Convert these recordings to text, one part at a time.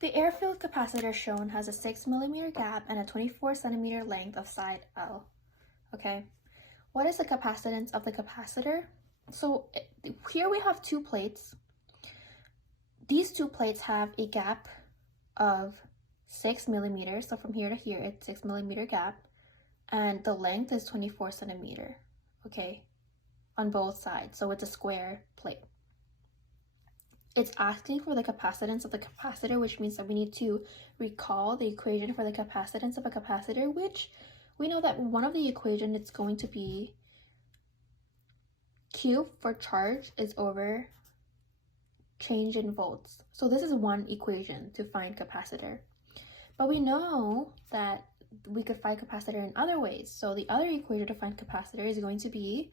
The air-filled capacitor shown has a 6 millimeter gap and a 24 centimeter length of side L. Okay, what is the capacitance of the capacitor? So here we have two plates. These two plates have a gap of 6 millimeters. So from here to here, it's 6 millimeter gap. And the length is 24 centimeter, okay, on both sides. So it's a square plate. It's asking for the capacitance of the capacitor, which means that we need to recall the equation for the capacitance of a capacitor, which we know that one of the equation it's going to be Q for charge is over change in volts. So this is one equation to find capacitor. But we know that we could find capacitor in other ways. So the other equation to find capacitor is going to be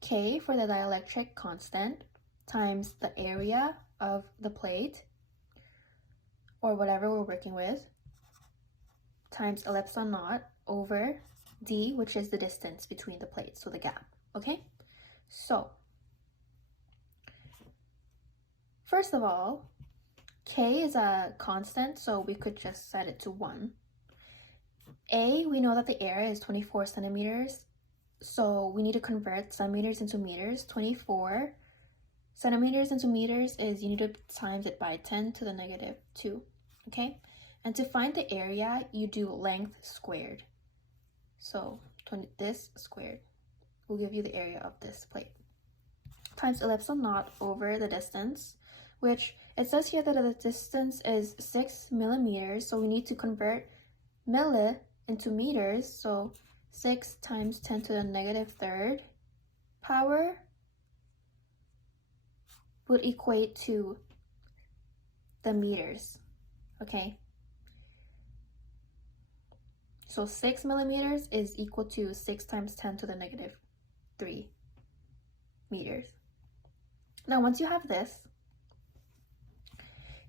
K for the dielectric constant times the area of the plate, or whatever we're working with, times epsilon naught over D, which is the distance between the plates, so the gap, okay? So, first of all, K is a constant, so we could just set it to 1. A, we know that the area is 24 centimeters, so we need to convert centimeters into meters. 24 centimeters into meters is, you need to times it by 10 to the negative 2, okay? And to find the area, you do length squared. So this squared will give you the area of this plate. Times epsilon naught over the distance, which it says here that the distance is 6 millimeters, so we need to convert milli into meters, so 6 times 10 to the negative third power would equate to the meters, okay? So 6 millimeters is equal to 6 times 10 to the negative 3 meters. Now, once you have this,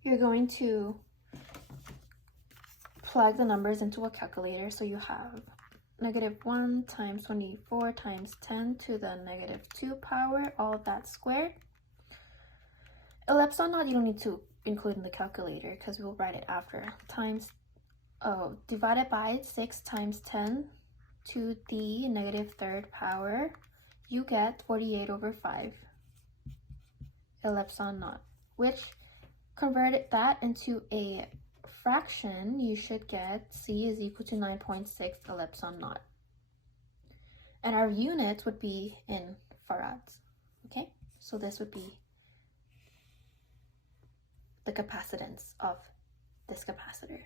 you're going to plug the numbers into a calculator. So you have negative 1 times 24 times 10 to the negative 2 power, all that squared. Epsilon naught you don't need to include in the calculator because we will write it after. Times, divided by 6 times 10 to the negative third power, you get 48 over 5 epsilon naught, which converted that into a fraction, you should get C is equal to 9.6 epsilon naught. And our units would be in farads, okay? So this would be the capacitance of this capacitor.